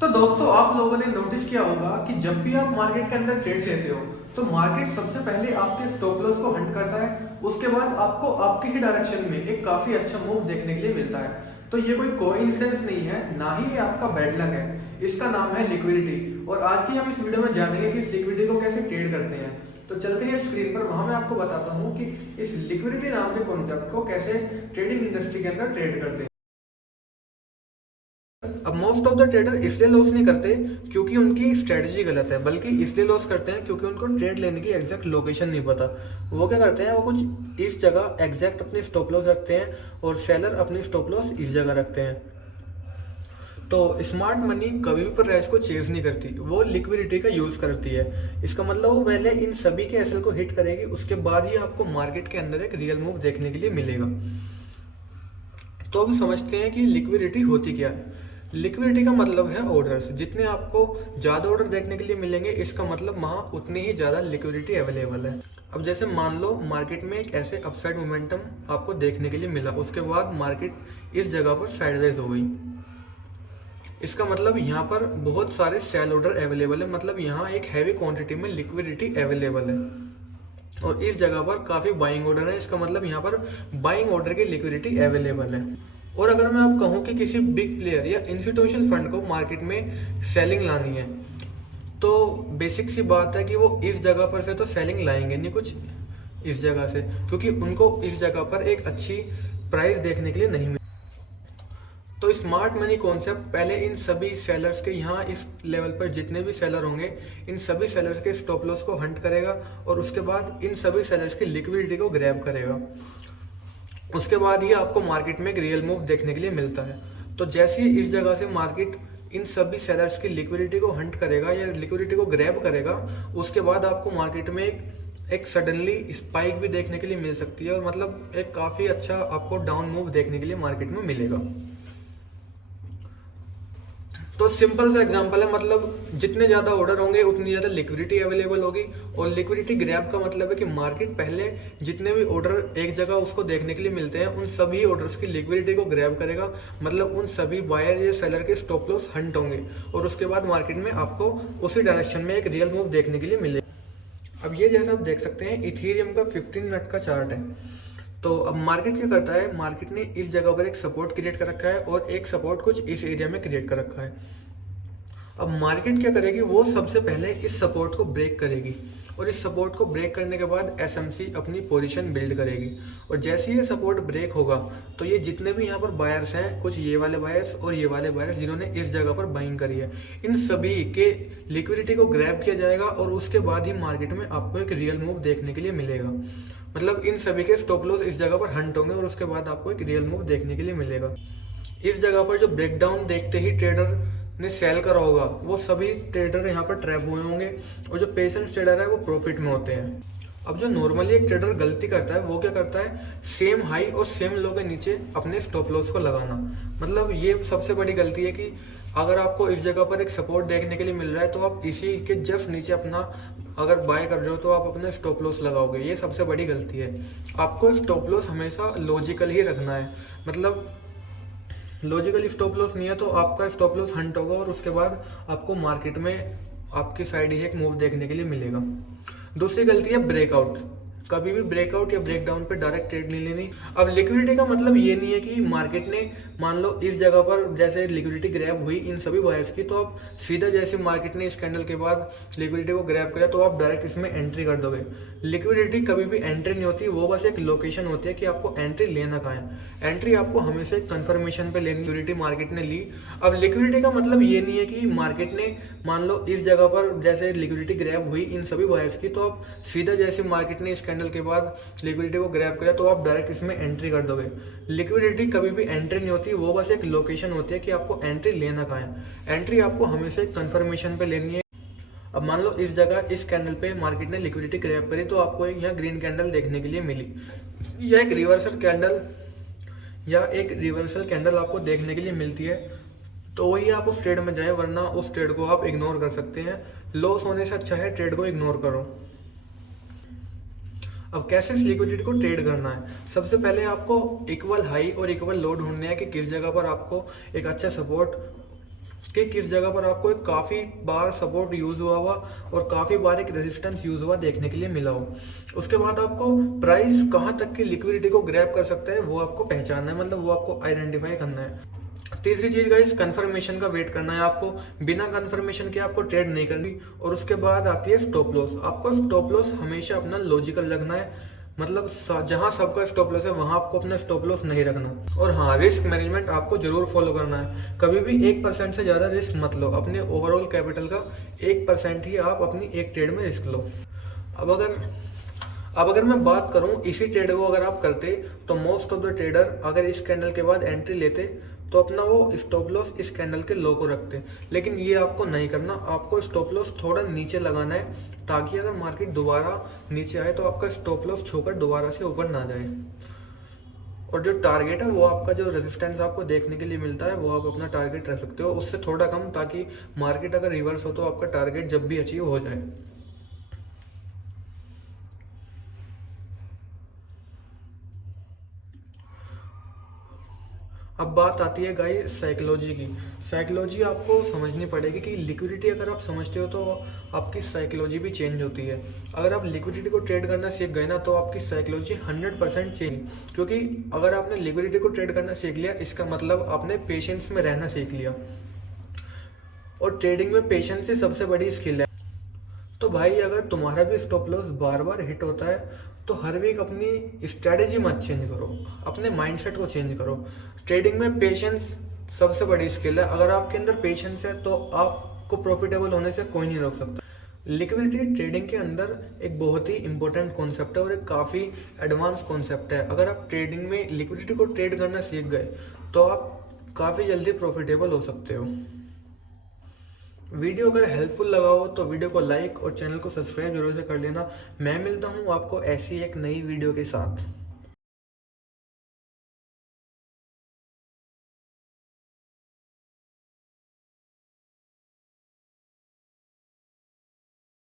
तो दोस्तों आप लोगों ने नोटिस किया होगा कि जब भी आप मार्केट के अंदर ट्रेड लेते हो तो मार्केट सबसे पहले आपके स्टॉप लॉस को हंट करता है। उसके बाद आपको आपके ही डायरेक्शन में एक काफी अच्छा मूव देखने के लिए मिलता है। तो ये कोई कोइंसिडेंस नहीं है, ना ही ये आपका बैड लक है। इसका नाम है लिक्विडिटी और आज की हम इस वीडियो में जानेंगे कि इस लिक्विडिटी को कैसे ट्रेड करते हैं। तो चलते हैं स्क्रीन पर, वहां मैं आपको बताता हूँ कि इस लिक्विडिटी नाम के कॉन्सेप्ट को कैसे ट्रेडिंग इंडस्ट्री के अंदर ट्रेड करते हैं। अब मोस्ट ऑफ द ट्रेडर इसलिए लॉस नहीं करते क्योंकि उनकी स्ट्रेटजी गलत है, बल्कि इसलिए लॉस करते हैं क्योंकि उनको ट्रेड लेने की एग्जैक्ट लोकेशन नहीं पता। वो क्या करते हैं, वो कुछ इस जगह एग्जैक्ट अपनी स्टॉप लॉस रखते हैं और सेलर अपनी स्टॉप लॉस इस जगह रखते हैं। तो स्मार्ट मनी कभी भी प्राइस को चेज नहीं करती, वो लिक्विडिटी का यूज करती है। इसका मतलब वो पहले इन सभी के एसएल को हिट करेगी, उसके बाद ही आपको मार्केट के अंदर एक रियल मूव देखने के लिए मिलेगा। तो अब समझते हैं कि लिक्विडिटी होती क्या है। लिक्विडिटी का मतलब है ऑर्डर्स। जितने आपको ज़्यादा ऑर्डर देखने के लिए मिलेंगे, इसका मतलब वहाँ उतनी ही ज़्यादा लिक्विडिटी अवेलेबल है। अब जैसे मान लो मार्केट में एक ऐसे अपसाइड मोमेंटम आपको देखने के लिए मिला, उसके बाद मार्केट इस जगह पर साइडवेज हो गई। इसका मतलब यहाँ पर बहुत सारे सेल ऑर्डर अवेलेबल है, मतलब यहाँ एक हैवी क्वांटिटी में लिक्विडिटी अवेलेबल है और इस जगह पर काफ़ी बाइंग ऑर्डर है। इसका मतलब यहाँ पर बाइंग ऑर्डर की लिक्विडिटी अवेलेबल है। और अगर मैं आप कहूँ कि किसी बिग प्लेयर या इंस्टीट्यूशनल फंड को मार्केट में सेलिंग लानी है, तो बेसिक सी बात है कि वो इस जगह पर से तो सेलिंग लाएंगे नहीं, कुछ इस जगह से, क्योंकि उनको इस जगह पर एक अच्छी प्राइस देखने के लिए नहीं मिली। तो स्मार्ट मनी कॉन्सेप्ट पहले इन सभी सेलर्स के, यहाँ इस लेवल पर जितने भी सेलर होंगे, इन सभी सेलर्स के स्टॉप लॉस को हंट करेगा और उसके बाद इन सभी सेलर्स की लिक्विडिटी को ग्रैब करेगा। उसके बाद ही आपको मार्केट में एक रियल मूव देखने के लिए मिलता है। तो जैसे ही इस जगह से मार्केट इन सभी सेलर्स की लिक्विडिटी को हंट करेगा या लिक्विडिटी को ग्रैब करेगा, उसके बाद आपको मार्केट में एक सडनली स्पाइक भी देखने के लिए मिल सकती है और मतलब एक काफ़ी अच्छा आपको डाउन मूव देखने के लिए मार्केट में मिलेगा। तो सिंपल सा एग्जांपल है, मतलब जितने ज़्यादा ऑर्डर होंगे उतनी ज़्यादा लिक्विडिटी अवेलेबल होगी। और लिक्विडिटी ग्रैब का मतलब है कि मार्केट पहले जितने भी ऑर्डर एक जगह उसको देखने के लिए मिलते हैं, उन सभी ऑर्डर्स की लिक्विडिटी को ग्रैब करेगा, मतलब उन सभी बायर या सेलर के स्टॉप लॉस हंट होंगे और उसके बाद मार्केट में आपको उसी डायरेक्शन में एक रियल मूव देखने के लिए मिलेगा। अब ये जैसा आप देख सकते हैं, इथेरियम का 15 मिनट का चार्ट है। तो अब मार्केट क्या करता है, मार्केट ने इस जगह पर एक सपोर्ट क्रिएट कर रखा है और एक सपोर्ट कुछ इस एरिया में क्रिएट कर रखा है। अब मार्केट क्या करेगी, वो सबसे पहले इस सपोर्ट को ब्रेक करेगी और इस सपोर्ट को ब्रेक करने के बाद एसएमसी अपनी पोजीशन बिल्ड करेगी। और जैसे ये सपोर्ट ब्रेक होगा तो ये जितने भी यहाँ पर बायर्स हैं, कुछ ये वाले बायर्स और ये वाले बायर्स जिन्होंने इस जगह पर बाइंग करी है, इन सभी के लिक्विडिटी को ग्रैब किया जाएगा और उसके बाद ही मार्केट में आपको एक रियल मूव देखने के लिए मिलेगा। मतलब इन सभी के स्टॉप लॉस इस जगह पर हंट होंगे और उसके बाद आपको एक रियल मूव देखने के लिए मिलेगा। इस जगह पर जो ब्रेकडाउन देखते ही ट्रेडर ने सेल करा होगा, वो सभी ट्रेडर यहाँ पर ट्रैप हुए होंगे और जो पेशेंट ट्रेडर है वो प्रॉफिट में होते हैं। अब जो नॉर्मली एक ट्रेडर गलती करता है, वो क्या करता है, सेम हाई और सेम लो के नीचे अपने स्टॉप लॉस को लगाना। मतलब ये सबसे बड़ी गलती है कि अगर आपको इस जगह पर एक सपोर्ट देखने के लिए मिल रहा है तो आप इसी के जस्ट नीचे अपना अगर बाय कर रहे हो तो आप अपने स्टॉप लॉस लगाओगे। ये सबसे बड़ी गलती है। आपको स्टॉप लॉस हमेशा लॉजिकल ही रखना है, मतलब लॉजिकल स्टॉप लॉस नहीं है तो आपका स्टॉप लॉस हंट होगा और उसके बाद आपको मार्केट में आपकी साइड ही एक मूव देखने के लिए मिलेगा। दूसरी गलती है ब्रेकआउट। कभी भी ब्रेकआउट या ब्रेकडाउन पे डायरेक्ट ट्रेड नहीं लेनी। अब लिक्विडिटी का मतलब ये नहीं है कि मार्केट ने मान लो इस जगह पर जैसे लिक्विडिटी ग्रैब हुई इन सभी बायर्स की, तो आप सीधा जैसे मार्केट ने इस कैंडल के बाद लिक्विडिटी को ग्रैब किया तो आप डायरेक्ट इसमें एंट्री कर दोगे। लिक्विडिटी कभी भी एंट्री नहीं होती, वो बस एक लोकेशन होती है कि आपको एंट्री लेना कहाँ है। एंट्री आपको हमेशा कंफर्मेशन पे लेनी। लिक्विडिटी मार्केट ने ली। अब लिक्विडिटी का मतलब ये नहीं है कि मार्केट ने मान लो इस जगह पर जैसे लिक्विडिटी ग्रैब हुई इन सभी बायर्स की, तो आप सीधा जैसे मार्केट ने इस कैंडल के बाद लिक्विडिटी को ग्रैब किया तो आप डायरेक्ट इसमें एंट्री कर दोगे। लिक्विडिटी कभी भी एंट्री नहीं होती, वो बस एक लोकेशन होती है कि आपको एंट्री लेना कहाँ है। एंट्री आपको हमेशा कंफर्मेशन पे लेनी है। अब मान लो इस जगह इस कैंडल पे मार्केट ने लिक्विडिटी ग्रैब करी तो आपको एक यहाँ ग्रीन कैंडल देखने के लिए मिली, या एक रिवर्सल कैंडल आपको देखने के लिए मिलती है, तो वही आप उस ट्रेड में जाए, वरना उस ट्रेड को आप इग्नोर कर सकते हैं। लॉस होने से अच्छा है ट्रेड को इग्नोर करो। अब कैसे इस लिक्विडिटी को ट्रेड करना है, सबसे पहले आपको इक्वल हाई और इक्वल लो ढूंढने हैं कि किस जगह पर आपको एक अच्छा सपोर्ट कि किस जगह पर आपको एक काफ़ी बार सपोर्ट यूज़ हुआ हुआ और काफ़ी बार एक रेजिस्टेंस यूज़ हुआ देखने के लिए मिला हो। उसके बाद आपको प्राइस कहाँ तक की लिक्विडिटी को ग्रैब कर सकता है वो आपको पहचानना है, मतलब वो आपको आइडेंटिफाई करना है। तीसरी चीज गाइस, कंफर्मेशन का वेट करना है आपको। बिना कंफर्मेशन के आपको ट्रेड नहीं करनी। और उसके बाद आती है स्टॉप लॉस। आपको स्टॉप लॉस हमेशा अपना लॉजिकल रखना है, मतलब जहां सबका स्टॉप लॉस है वहां आपको अपना स्टॉप लॉस नहीं रखना। और हाँ, रिस्क मैनेजमेंट आपको जरूर फॉलो करना है। कभी भी 1% से ज्यादा रिस्क मत लो। अपने ओवरऑल कैपिटल का 1% ही आप अपनी एक ट्रेड में रिस्क लो। अब अगर अब अगर मैं बात करूं इसी ट्रेड को अगर आप करते तो मोस्ट ऑफ द ट्रेडर अगर इस कैंडल के बाद एंट्री लेते तो अपना वो स्टॉप लॉस इस कैंडल के लो को रखते। लेकिन ये आपको नहीं करना। आपको स्टॉप लॉस थोड़ा नीचे लगाना है ताकि अगर मार्केट दोबारा नीचे आए तो आपका स्टॉप लॉस छूकर दोबारा से ऊपर ना जाए। और जो टारगेट है वो आपका जो रेजिस्टेंस आपको देखने के लिए मिलता है वो आप अपना टारगेट रख सकते हो, उससे थोड़ा कम, ताकि मार्केट अगर रिवर्स हो तो आपका टारगेट जब भी अचीव हो जाए। अब बात आती है गाइस साइकोलॉजी की। साइकोलॉजी आपको समझनी पड़ेगी कि लिक्विडिटी अगर आप समझते हो तो आपकी साइकोलॉजी भी चेंज होती है। अगर आप लिक्विडिटी को ट्रेड करना सीख गए ना तो आपकी साइकोलॉजी 100% चेंज। क्योंकि अगर आपने लिक्विडिटी को ट्रेड करना सीख लिया इसका मतलब आपने पेशेंस में रहना सीख लिया। और ट्रेडिंग में पेशेंस ही सबसे बड़ी स्किल है। तो भाई अगर तुम्हारा भी स्टॉप लॉस बार बार हिट होता है तो हर वीक अपनी स्ट्रेटेजी मत चेंज करो, अपने माइंडसेट को चेंज करो। ट्रेडिंग में पेशेंस सबसे बड़ी स्किल है। अगर आपके अंदर पेशेंस है तो आपको प्रॉफिटेबल होने से कोई नहीं रोक सकता। लिक्विडिटी ट्रेडिंग के अंदर एक बहुत ही इंपॉर्टेंट कॉन्सेप्ट है और एक काफ़ी एडवांस कॉन्सेप्ट है। अगर आप ट्रेडिंग में लिक्विडिटी को ट्रेड करना सीख गए तो आप काफ़ी जल्दी प्रॉफिटेबल हो सकते हो। वीडियो अगर हेल्पफुल लगा हो तो वीडियो को लाइक और चैनल को सब्सक्राइब जरूर से कर लेना। मैं मिलता हूँ आपको ऐसी एक नई वीडियो के साथ।